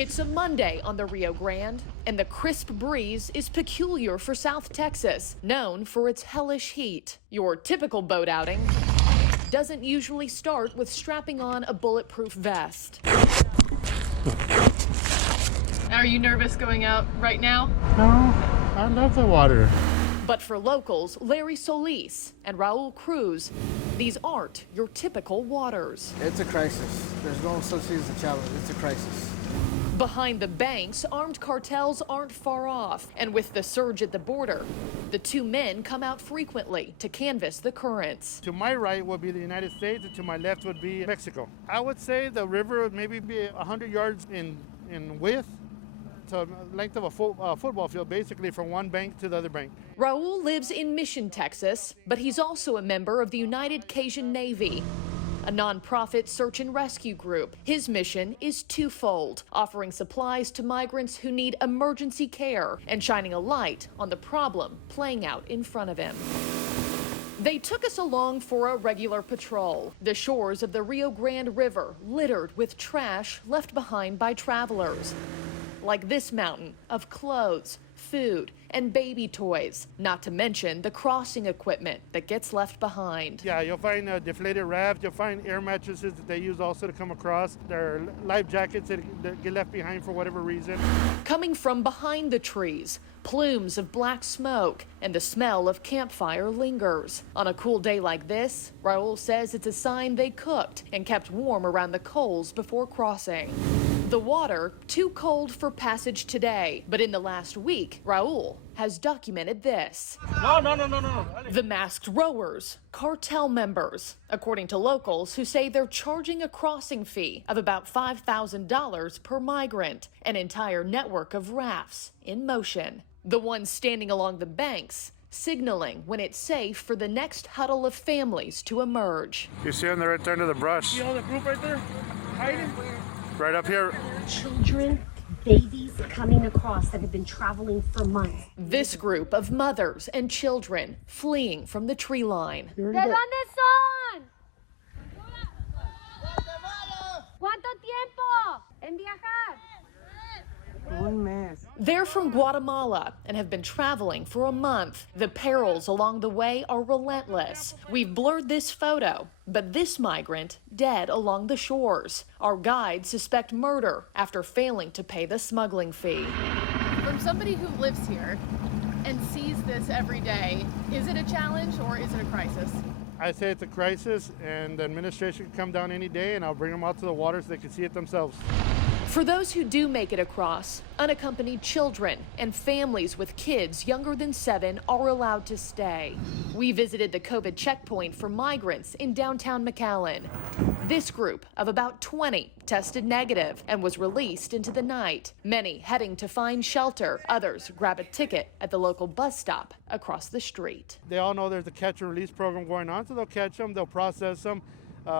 It's a Monday on the Rio Grande, and the crisp breeze is peculiar for South Texas, known for its hellish heat. Your typical boat outing doesn't usually start with strapping on a bulletproof vest. Are you nervous going out right now? No, I love the water. But for locals Larry Solis and Raul Cruz, these aren't your typical waters. It's a crisis. There's no such thing as a challenge. It's a crisis. Behind the banks, armed cartels aren't far off. And with the surge at the border, the two men come out frequently to canvass the currents. To my right would be the United States, and to my left would be Mexico. I would say the river would maybe be 100 yards in width, to the length of a football field, basically from one bank to the other bank. Raul lives in Mission, Texas, but he's also a member of the United Cajun Navy, a nonprofit search and rescue group. His mission is twofold, offering supplies to migrants who need emergency care and shining a light on the problem playing out in front of him. They took us along for a regular patrol. The shores of the Rio Grande River littered with trash left behind by travelers, like this mountain of clothes, food, and baby toys, not to mention the crossing equipment that gets left behind. Yeah, you'll find deflated rafts, you'll find air mattresses that they use also to come across. There are life jackets that get left behind for whatever reason. Coming from behind the trees, plumes of black smoke and the smell of campfire lingers. On a cool day like this, Raul says it's a sign they cooked and kept warm around the coals before crossing. The water, too cold for passage today, but in the last week, Raul has documented this. No. The masked rowers, cartel members, according to locals who say they're charging a crossing fee of about $5,000 per migrant, an entire network of rafts in motion. The ones standing along the banks, signaling when it's safe for the next huddle of families to emerge. You see them right there under the brush. You know the group right there? Hiding? Right up here. Children, babies coming across that have been traveling for months. This group of mothers and children fleeing from the tree line. ¿De dónde son? ¿Cuánto tiempo en viajar? They're from Guatemala and have been traveling for a month. The perils along the way are relentless. We've blurred this photo, but this migrant dead along the shores. Our guides suspect murder after failing to pay the smuggling fee. From somebody who lives here and sees this every day, is it a challenge or is it a crisis? I say it's a crisis, and the administration can come down any day, and I'll bring them out to the water so they can see it themselves. For those who do make it across, unaccompanied children and families with kids younger than 7 are allowed to stay. We visited the COVID checkpoint for migrants in downtown McAllen. This group of about 20 tested negative and was released into the night. Many heading to find shelter. Others grab a ticket at the local bus stop across the street. They all know there's a catch and release program going on, so they'll catch them, they'll process them,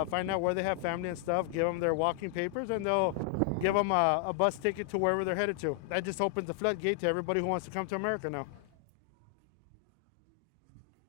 find out where they have family and stuff, give them their walking papers, and they'll give them a bus ticket to wherever they're headed to. That just opens the floodgate to everybody who wants to come to America now.